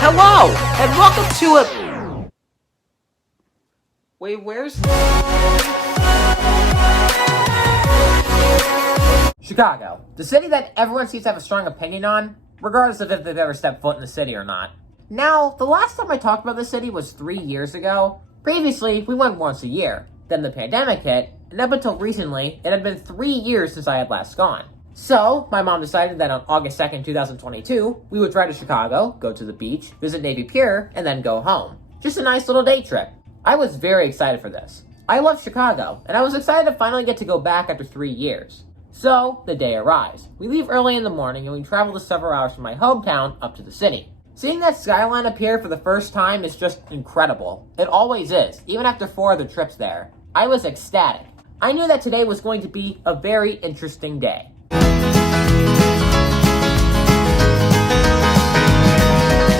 Hello, and welcome to a... Wait, where's... Chicago, the city that everyone seems to have a strong opinion on, regardless of if they've ever stepped foot in the city or not. Now, the last time I talked about this city was 3 years ago. Previously, we went once a year. Then the pandemic hit, and up until recently, it had been 3 years since I had last gone. So, my mom decided that on August 2nd, 2022, we would drive to Chicago, go to the beach, visit Navy Pier, and then go home. Just a nice little day trip. I was very excited for this. I love Chicago, and I was excited to finally get to go back after 3 years. So, the day arrives. We leave early in the morning and we travel the several hours from my hometown up to the city. Seeing that skyline appear for the first time is just incredible. It always is, even after 4 other trips there. I was ecstatic. I knew that today was going to be a very interesting day.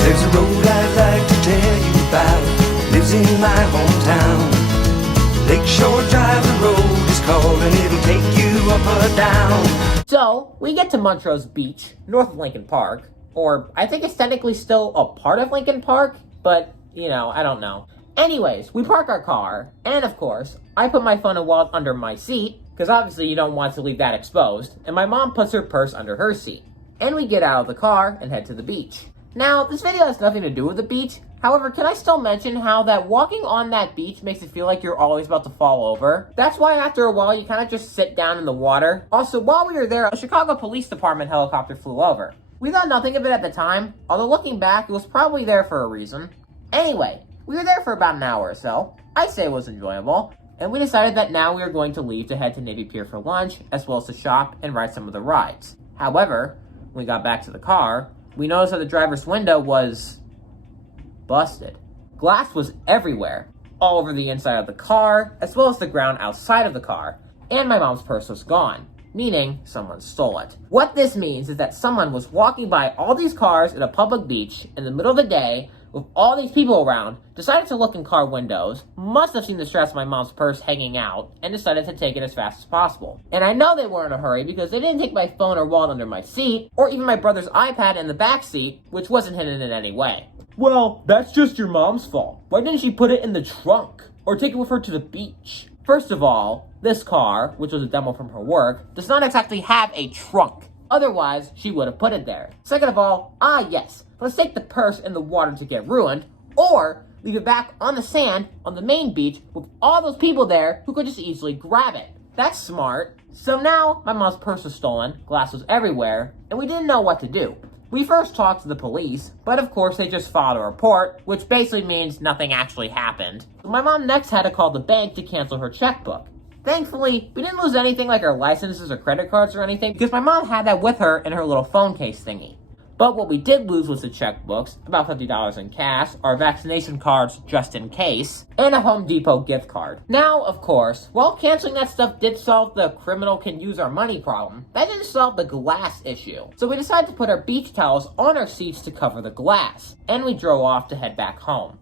There's a road I'd like to tell you about. Lives in my hometown. Lakeshore Drive, the road is called, and it'll take you up or down. So, we get to Montrose Beach, north of Lincoln Park, or I think it's technically still a part of Lincoln Park, but, I don't know. Anyways, we park our car, and of course, I put my phone and wallet under my seat, because obviously you don't want to leave that exposed, and my mom puts her purse under her seat. And we get out of the car and head to the beach. Now, this video has nothing to do with the beach. However, can I still mention how that walking on that beach makes it feel like you're always about to fall over? That's why after a while, you kind of just sit down in the water. Also, while we were there, a Chicago Police Department helicopter flew over. We thought nothing of it at the time, although looking back, it was probably there for a reason. Anyway, we were there for about an hour or so. I'd say it was enjoyable. And we decided that now we were going to leave to head to Navy Pier for lunch, as well as to shop and ride some of the rides. However, when we got back to the car, we noticed that the driver's window was busted. Glass was everywhere, all over the inside of the car, as well as the ground outside of the car, and my mom's purse was gone, meaning someone stole it. What this means is that someone was walking by all these cars at a public beach in the middle of the day with all these people around, decided to look in car windows, must have seen the straps of my mom's purse hanging out, and decided to take it as fast as possible. And I know they were in a hurry because they didn't take my phone or wallet under my seat, or even my brother's iPad in the back seat, which wasn't hidden in any way. Well, that's just your mom's fault. Why didn't she put it in the trunk? Or take it with her to the beach? First of all, this car, which was a demo from her work, does not exactly have a trunk. Otherwise, she would have put it there. Second of all, yes, let's take the purse in the water to get ruined, or leave it back on the sand on the main beach with all those people there who could just easily grab it. That's smart. So now, my mom's purse was stolen, glass was everywhere, and we didn't know what to do. We first talked to the police, but of course they just filed a report, which basically means nothing actually happened. My mom next had to call the bank to cancel her checkbook. Thankfully, we didn't lose anything like our licenses or credit cards or anything, because my mom had that with her in her little phone case thingy. But what we did lose was the checkbooks, about $50 in cash, our vaccination cards just in case, and a Home Depot gift card. Now, of course, while canceling that stuff did solve the criminal can use our money problem, that didn't solve the glass issue. So we decided to put our beach towels on our seats to cover the glass, and we drove off to head back home.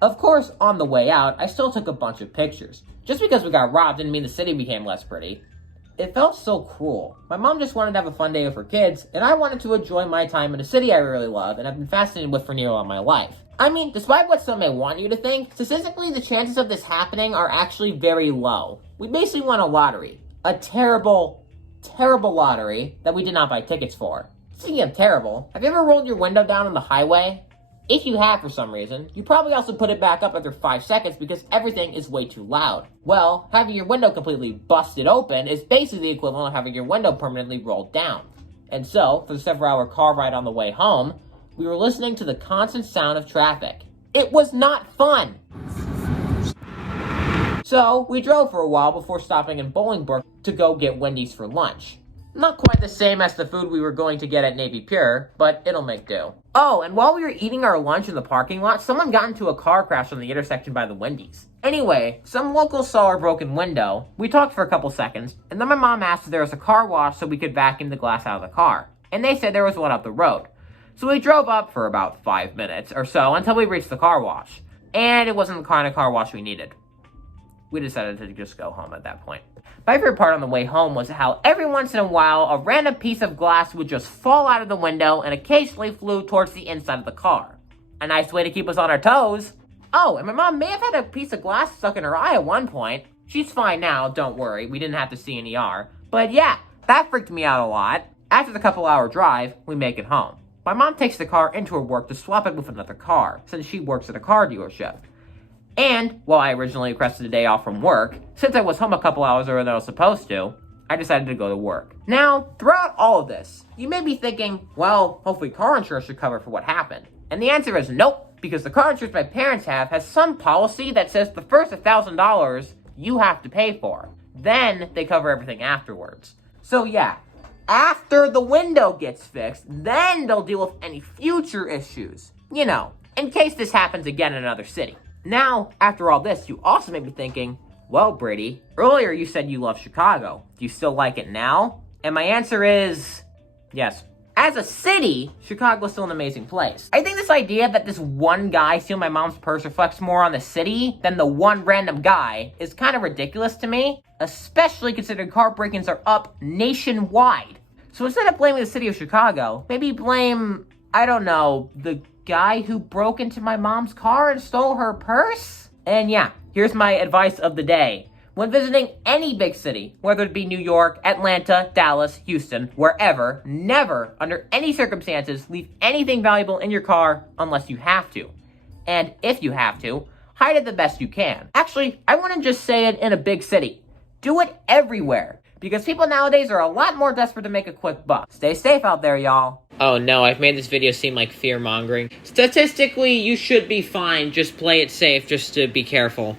Of course, on the way out, I still took a bunch of pictures. Just because we got robbed didn't mean the city became less pretty. It felt so cruel. My mom just wanted to have a fun day with her kids, and I wanted to enjoy my time in a city I really love and have been fascinated with for nearly all my life. I mean, despite what some may want you to think, statistically the chances of this happening are actually very low. We basically won a lottery. A terrible, terrible lottery that we did not buy tickets for. Speaking of terrible, have you ever rolled your window down on the highway? If you have for some reason, you probably also put it back up after 5 seconds because everything is way too loud. Well, having your window completely busted open is basically the equivalent of having your window permanently rolled down. And so, for the several-hour car ride on the way home, we were listening to the constant sound of traffic. It was not fun! So, we drove for a while before stopping in Bolingbrook to go get Wendy's for lunch. Not quite the same as the food we were going to get at Navy Pier, but it'll make do. Oh, and while we were eating our lunch in the parking lot, someone got into a car crash on the intersection by the Wendy's. Anyway, some locals saw our broken window, we talked for a couple seconds, and then my mom asked if there was a car wash so we could vacuum the glass out of the car. And they said there was one up the road. So we drove up for about 5 minutes or so until we reached the car wash. And it wasn't the kind of car wash we needed. We decided to just go home at that point. My favorite part on the way home was how every once in a while, a random piece of glass would just fall out of the window and occasionally flew towards the inside of the car. a nice way to keep us on our toes. Oh, and my mom may have had a piece of glass stuck in her eye at one point. She's fine now, don't worry, we didn't have to see an ER. But yeah, that freaked me out a lot. After the couple-hour drive, we make it home. My mom takes the car into her work to swap it with another car, since she works at a car dealership. And, while I originally requested a day off from work, since I was home a couple hours earlier than I was supposed to, I decided to go to work. Now, throughout all of this, you may be thinking, well, hopefully car insurance should cover for what happened. And the answer is nope, because the car insurance my parents have has some policy that says the first $1,000 you have to pay for. Then, they cover everything afterwards. So yeah, after the window gets fixed, then they'll deal with any future issues. You know, in case this happens again in another city. Now, after all this, you also may be thinking, well, Brady, earlier you said you love Chicago. Do you still like it now? And my answer is, yes. As a city, Chicago's still an amazing place. I think this idea that this one guy stealing my mom's purse reflects more on the city than the one random guy is kind of ridiculous to me, especially considering car break-ins are up nationwide. So instead of blaming the city of Chicago, maybe blame, I don't know, the guy who broke into my mom's car and stole her purse? And yeah, here's my advice of the day. When visiting any big city, whether it be New York, Atlanta, Dallas, Houston, wherever, never, under any circumstances, leave anything valuable in your car unless you have to. And if you have to, hide it the best you can. Actually, I wouldn't just say it in a big city. Do it everywhere. Because people nowadays are a lot more desperate to make a quick buck. Stay safe out there, y'all. Oh no, I've made this video seem like fear-mongering. Statistically, you should be fine. Just play it safe, just to be careful.